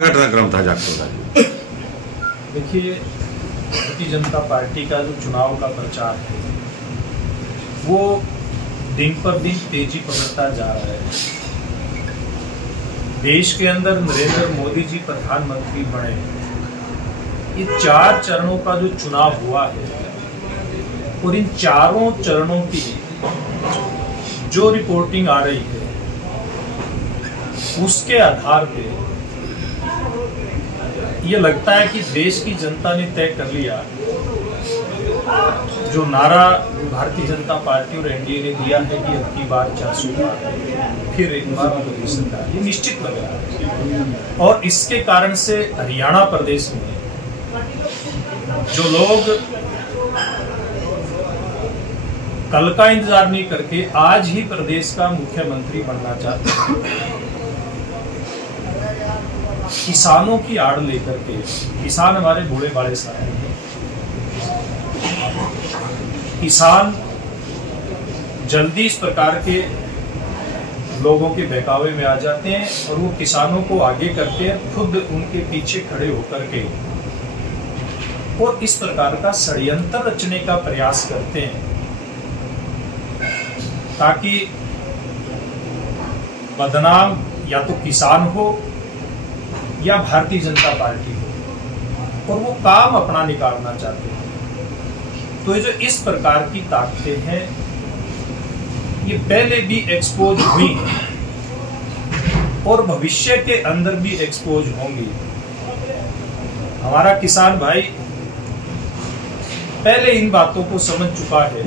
घटनाक्रम था जागतो का। देखिए, भारतीय जनता पार्टी का जो चुनाव का प्रचार है वो दिन पर दिन तेजी पकड़ता जा रहा है। देश के अंदर नरेंद्र मोदी जी प्रधानमंत्री बने, ये 4 चरणों का जो चुनाव हुआ है और इन चारों चरणों की जो रिपोर्टिंग आ रही है उसके आधार पे ये लगता है कि देश की जनता ने तय कर लिया, जो नारा भारतीय जनता पार्टी और एनडीए ने दिया है कि अब की बार 400 पार, फिर एक बार मोदी सरकार, ये निश्चित लग रहा है। और इसके कारण से हरियाणा प्रदेश में जो लोग कल का इंतजार नहीं करके आज ही प्रदेश का मुख्यमंत्री बनना चाहते हैं, किसानों की आड़ लेकर के, किसान हमारे बूढ़े बाड़े सारे हैं, किसान जल्दी इस प्रकार के लोगों के बहकावे में आ जाते हैं और वो किसानों को आगे करते हैं, खुद उनके पीछे खड़े होकर के और इस प्रकार का षड्यंत्र रचने का प्रयास करते हैं ताकि बदनाम या तो किसान हो या भारतीय जनता पार्टी हो, और वो काम अपना निकालना चाहते हैं। तो ये जो इस प्रकार की ताकतें हैं ये पहले भी एक्सपोज हुई और भविष्य के अंदर भी एक्सपोज होंगी। हमारा किसान भाई पहले इन बातों को समझ चुका है,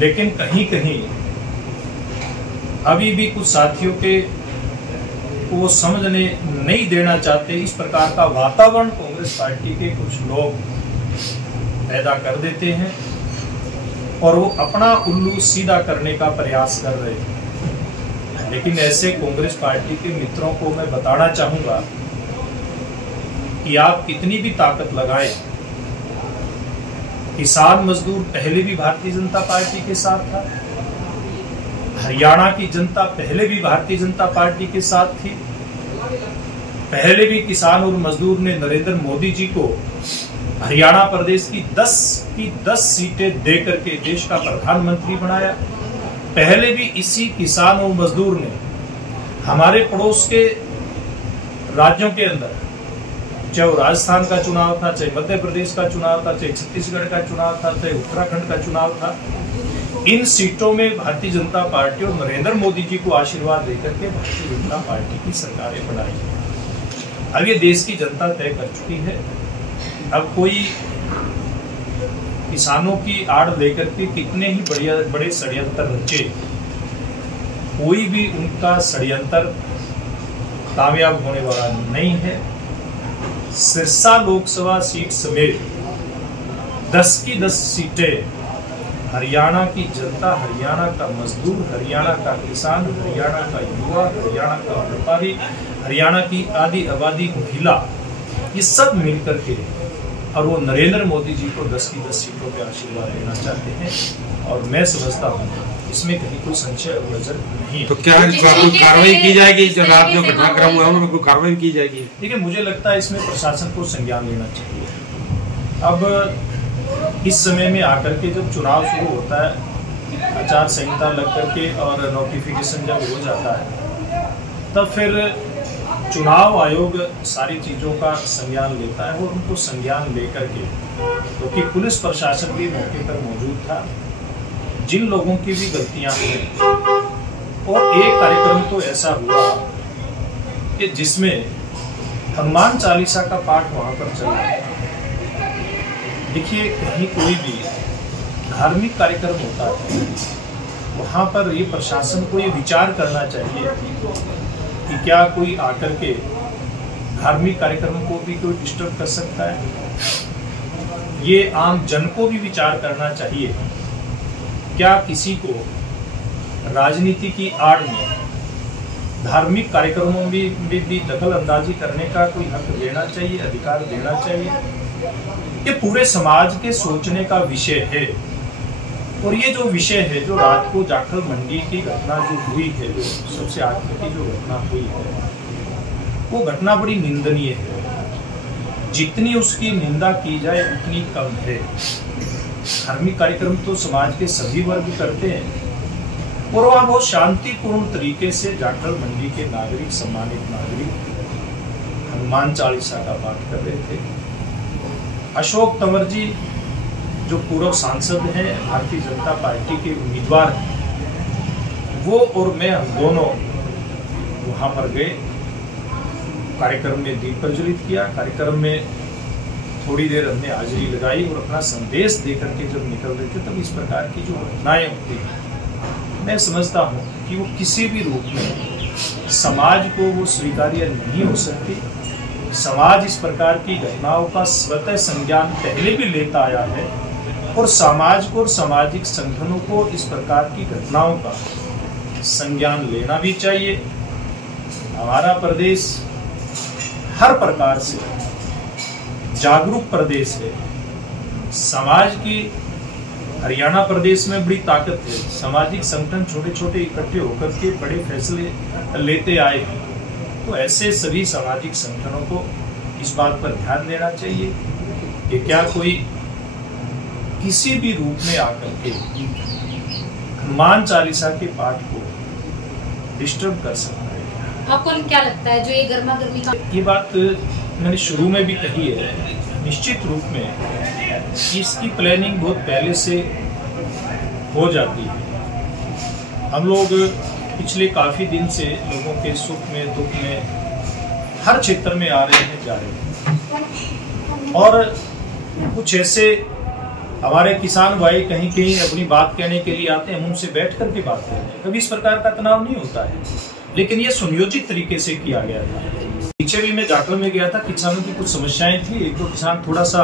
लेकिन कहीं कहीं अभी भी कुछ साथियों के वो समझने नहीं देना चाहते। इस प्रकार का वातावरण कांग्रेस पार्टी के कुछ लोग पैदा कर देते हैं और वो अपना उल्लू सीधा करने का प्रयास कर रहे हैं। लेकिन ऐसे कांग्रेस पार्टी के मित्रों को मैं बताना चाहूंगा कि आप कितनी भी ताकत लगाएं, किसान मजदूर पहले भी भारतीय जनता पार्टी के साथ था, हरियाणा की जनता पहले भी भारतीय जनता पार्टी के साथ थी, पहले भी किसान और मजदूर ने नरेंद्र मोदी जी को हरियाणा प्रदेश की 10 सीटें दे करके देश का प्रधानमंत्री बनाया। पहले भी इसी किसान और मजदूर ने हमारे पड़ोस के राज्यों के अंदर, चाहे वो राजस्थान का चुनाव था, चाहे मध्य प्रदेश का चुनाव था, चाहे छत्तीसगढ़ का चुनाव था, चाहे उत्तराखंड का चुनाव था, इन सीटों में भारतीय जनता पार्टी और नरेंद्र मोदी जी को आशीर्वाद देकर के भारतीय जनता पार्टी की सरकारें बनाई। अब ये देश की जनता तय कर चुकी है। अब कोई किसानों की आड़ लेकर के कितने ही बड़े षड्यंत्र रचे, कोई भी उनका षड्यंत्र कामयाब होने वाला नहीं है। सिरसा लोकसभा सीट समेत 10 की 10 सीटें हरियाणा की जनता, हरियाणा का मजदूर, हरियाणा का किसान, हरियाणा का युवा, हरियाणा का व्यापारी, हरियाणा की आधी आबादी महिला, ये सब मिलकर के और वो नरेंद्र मोदी जी को 10 की 10 सीटों पे आशीर्वाद देना चाहते हैं। और मैं समझता हूँ इसमें कहीं कोई संशय और नजर नहीं। तो क्या कोई कार्रवाई की जाएगी? जो रात में घटनाक्रम हुआ उनमें कोई कार्रवाई की जाएगी? देखिए, मुझे लगता है इसमें प्रशासन को संज्ञान लेना चाहिए। अब इस समय में आकर के जब चुनाव शुरू होता है, आचार संहिता लग करके और नोटिफिकेशन जब हो जाता है, तब फिर चुनाव आयोग सारी चीज़ों का संज्ञान लेता है और उनको संज्ञान लेकर के, क्योंकि तो पुलिस प्रशासन भी मौके पर मौजूद था, जिन लोगों की भी गलतियां हुई, और एक कार्यक्रम तो ऐसा हुआ कि जिसमें हनुमान चालीसा का पाठ वहां पर चला। देखिए, कहीं कोई भी धार्मिक कार्यक्रम होता है, वहाँ पर ये प्रशासन को ये विचार करना चाहिए कि क्या कोई आकर के धार्मिक कार्यक्रम को भी कोई डिस्टर्ब कर सकता है। ये आम जन को भी विचार करना चाहिए, क्या किसी को राजनीति की आड़ में धार्मिक कार्यक्रमों में भी दखल अंदाजी करने का कोई हक देना चाहिए, अधिकार देना चाहिए। ये पूरे समाज के सोचने का विषय है। और ये जो विषय है, जो रात को जाखल मंडी की घटना जो हुई है, जो सबसे आखिर की जो घटना हुई है, वो घटना बड़ी निंदनीय है। जितनी उसकी निंदा की जाए उतनी कम है। धार्मिक कार्यक्रम तो समाज के सभी वर्ग करते हैं और वह बहुत शांतिपूर्ण तरीके से जाखल मंडी के नागरिक, सम्मानित नागरिक हनुमान चालीसा का पाठ कर रहे थे। अशोक तंवर जी जो पूर्व सांसद हैं, भारतीय जनता पार्टी के उम्मीदवार, वो और मैं, हम दोनों वहां पर गए। कार्यक्रम में दीप प्रज्वलित किया। कार्यक्रम में थोड़ी देर हमने हाजिरी लगाई और अपना संदेश देकर के जब निकल रहे थे तब इस प्रकार की जो घटनाएं होती हैं, मैं समझता हूं कि वो किसी भी रूप में समाज को वो स्वीकार्य नहीं हो सकती। समाज इस प्रकार की घटनाओं का स्वतः संज्ञान पहले भी लेता आया है और समाज को और सामाजिक संगठनों को इस प्रकार की घटनाओं का संज्ञान लेना भी चाहिए। हमारा प्रदेश हर प्रकार से जागरूक प्रदेश है। समाज की हरियाणा प्रदेश में बड़ी ताकत है। सामाजिक संगठन छोटे छोटे इकट्ठे होकर के बड़े फैसले लेते आए हैं। तो ऐसे सभी सामाजिक संगठनों को इस बात पर ध्यान देना चाहिए कि क्या कोई किसी भी रूप में आकर के हनुमान चालीसा के पाठ को डिस्टर्ब कर सकता है। आपको क्या लगता है जो ये गर्मा गर्मी का, ये बात मैंने शुरू में भी कही है, निश्चित रूप में इसकी प्लानिंग बहुत पहले से हो जाती है। हम लोग पिछले काफी दिन से लोगों के सुख में, दुख में, हर क्षेत्र में आ रहे हैं, जा रहे हैं। और कुछ ऐसे हमारे किसान भाई कहीं कहीं अपनी बात कहने के लिए आते हैं, हम उनसे बैठ करके बात करते हैं। कभी इस प्रकार का तनाव नहीं होता है, लेकिन ये सुनियोजित तरीके से किया गया था। पीछे भी मैं जाखल में गया था, किसानों की कुछ समस्याएं थी। एक दो किसान थोड़ा सा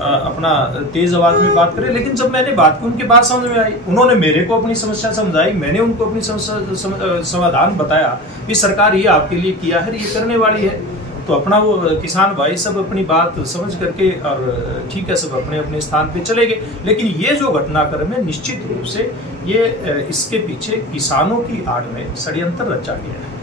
अपना तेज आवाज में बात करे, लेकिन जब मैंने बात की उनकी बात समझ में आई। उन्होंने मेरे को अपनी समस्या समझाई, मैंने उनको अपनी समस्या समाधान बताया कि सरकार ये आपके लिए किया है, ये करने वाली है। तो अपना वो किसान भाई सब अपनी बात समझ करके और ठीक है, सब अपने अपने स्थान पे चले गए। लेकिन ये जो घटनाक्रम है, निश्चित रूप से ये इसके पीछे किसानों की आड़ में षड्यंत्र रचा गया है।